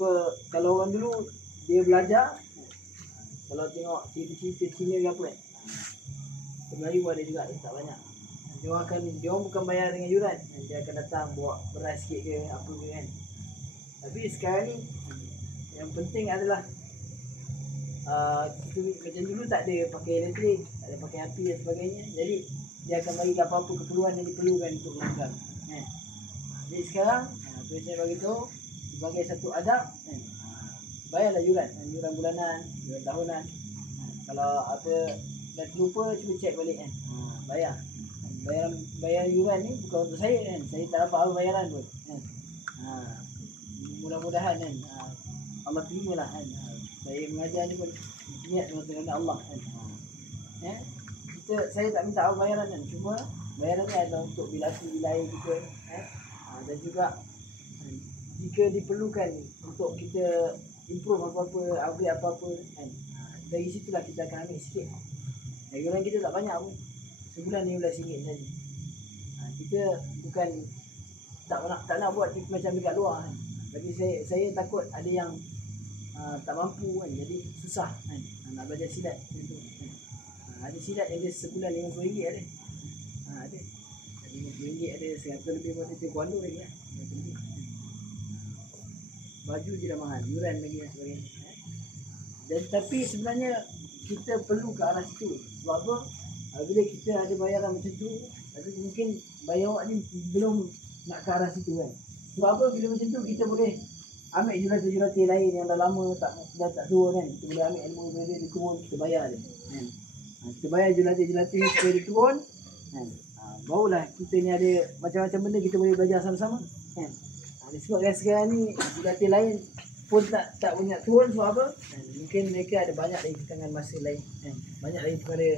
apa, kalau orang dulu dia belajar, kalau tengok cerita-cerita Cina ke apa kan, Melayu pun ada juga, tak banyak. Dia orang bukan bayar dengan yuran, dia akan datang bawa beras sikit ke apa ke kan. Tapi sekarang ni yang penting adalah kita macam dulu tak ada pakai elektrik, tak ada pakai api dan sebagainya. Jadi dia akan bagi apa-apa keperluan yang diperlukan untuk gelanggang kan. Jadi sekarang saya bagi tahu sebagai satu adab kan, bayarlah yuran bulanan, yuran tahunan. Kalau apa dah terlupa, cuba cek balik kan. Bayar yuran ni bukan untuk saya kan. Saya tak dapat apa bayaran pun kan. Mudah-mudahan kan Allah terimalah kan. Saya mengajar ni pun niat dengan Allah kan. Saya tak minta apa bayaran kan. Cuma bayaran ni adalah untuk bilai kita kan. Dan juga jika diperlukan untuk kita improve apa-apa, upgrade apa-apa kan, dari situlah kita akan ambil sikit. Yuran kita tak banyak pun, sebulan RM15 saja. Kita bukan tak nak buat macam dekat luar kan. Tapi saya takut ada yang tak mampu kan, jadi susah kan nak belajar silat macam tu kan. Ada silat yang dia sebulan RM50 ada. Ada RM50 ada, 100 lebih pun ada, kuando lagi kan. Baju je dah mahal, yuran lagi dan sebagainya. Dan tapi sebenarnya kita perlu ke arah situ. Sebab apa? Bila kita ada bayaran macam tu, tapi mungkin bayar awak ni belum nak ke arah situ kan. Sebab apa? Bila macam tu kita boleh ambil jurati lain yang dah lama dah tak turun kan. Kita boleh ambil ilmu dia turun, kita bayar dia kan. Kita bayar jurati supaya dia turun kan. Barulah kita ni ada macam-macam benda kita boleh belajar sama-sama kan. Disebabkan sekarang ni jurati lain pun tak banyak turun. Sebab apa? Mungkin mereka ada banyak lagi kekangan masa lain kan. Banyak lagi perkara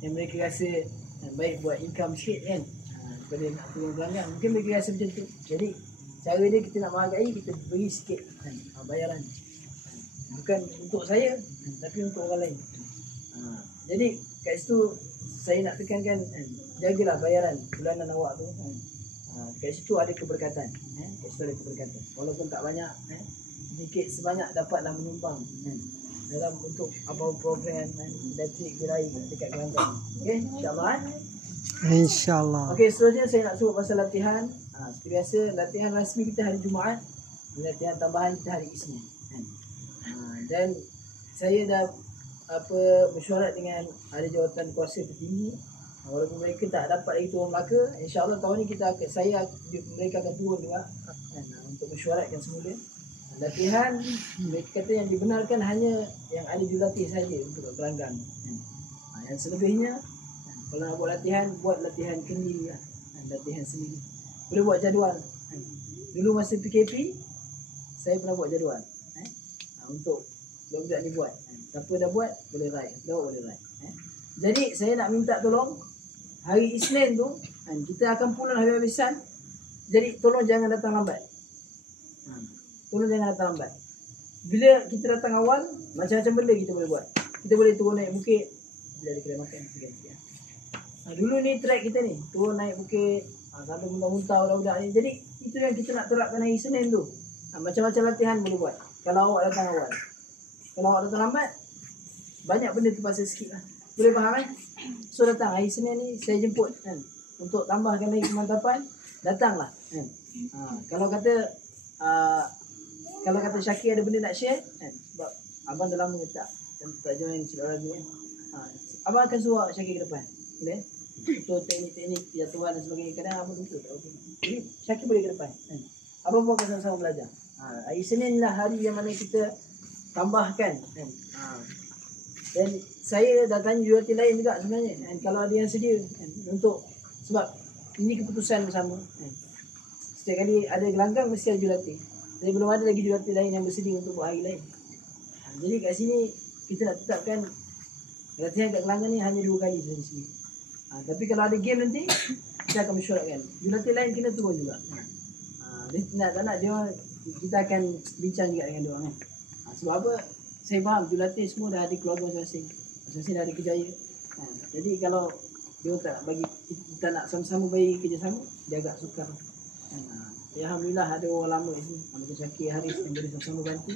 yang mereka rasa baik buat income sikit kan, daripada nak turun gelanggang. Mungkin mereka rasa macam tu. Jadi cara dia kita nak menghargai, kita beri sikit kan, bayaran. Bukan untuk saya tapi untuk orang lain. Jadi kat situ saya nak tekankan jagalah bayaran bulanan awak tu kan. Kat situ ada keberkatan kat situ ada keberkatan. Walaupun tak banyak sedikit sebanyak dapatlah menyumbang dalam untuk apa program elektrik gerai dekat gelanggang. Okey, insya-Allah InsyaAllah. Okey, seterusnya saya nak sebut pasal latihan. Seperti biasa, latihan rasmi kita hari Jumaat, latihan tambahan kita hari Isnin kan. Dan saya dah mesyuarat dengan ahli jawatan kuasa tertinggi. Walaupun mereka tak dapat lagi turun Melaka, insya-Allah tahun ni mereka akan turun juga kan, untuk mesyuaratkan semula. Latihan mereka kata yang dibenarkan hanya yang ahli jurulatih saja untuk gelanggang. Yang selebihnya kalau nak buat latihan sendiri lah. Latihan sendiri. Boleh buat jadual. Dulu masa PKP saya pernah buat jadual. Untuk budak-budak ni buat. Siapa dah buat boleh ride, boleh ride. Jadi saya nak minta tolong hari Isnin tu kita akan pulang habis-habisan. Jadi tolong jangan datang lambat. Bila kita datang awal, macam-macam benda kita boleh buat. Kita boleh turun naik bukit. Bila ada kedai makan sikit-sikit. Dulu ni track kita ni, turun naik bukit, sampai muntah-muntah budak-budak ni. Jadi itu yang kita nak terapkan hari Isnin tu. Macam-macam latihan boleh buat kalau awak datang awal. Kalau awak datang lambat, banyak benda terpaksa sikit lah. Boleh faham So datang hari Isnin ni saya jemput kan, untuk tambahkan lagi kemantapan, datanglah kan. Kalau kata Syakir ada benda nak share kan, sebab abang dah lama tak join Silat Raga kan. Abang akan suruh Syakir ke depan. Boleh? Untuk teknik-teknik jatuhan dan sebagainya. Kadang abang lupa tak okey. Jadi Syakir boleh ke depan kan. Abang pun akan sama-sama belajar. Hari Senin lah hari yang mana kita tambahkan kan. Dan saya dah tanya jurulatih lain juga sebenarnya kan, kalau ada yang sedia kan, untuk sebab ini keputusan bersama kan. Setiap kali ada gelanggang mesti ada jurulatih. Tapi belum ada lagi jurulatih lain yang bersedia untuk buat hari lain. Jadi kat sini kita nak tetapkan latihan kat gelanggang ni hanya 2 kali saja seminggu. Tapi kalau ada game nanti kita akan mesyuaratkan jurulatih lain kena turun juga. Dia tak nak dia, kita akan bincang juga dengan dia orang kan. Sebab apa? Saya faham jurulatih semua dah ada keluarga masing-masing. Masing-masing dah ada kerjaya. Jadi kalau dia tak nak bagi, kita nak sama-sama bagi kerjasama, dia agak sukar. Ya, Alhamdulillah ada orang lama di sini. Macam Syakir Haris yang boleh sama-sama bantu.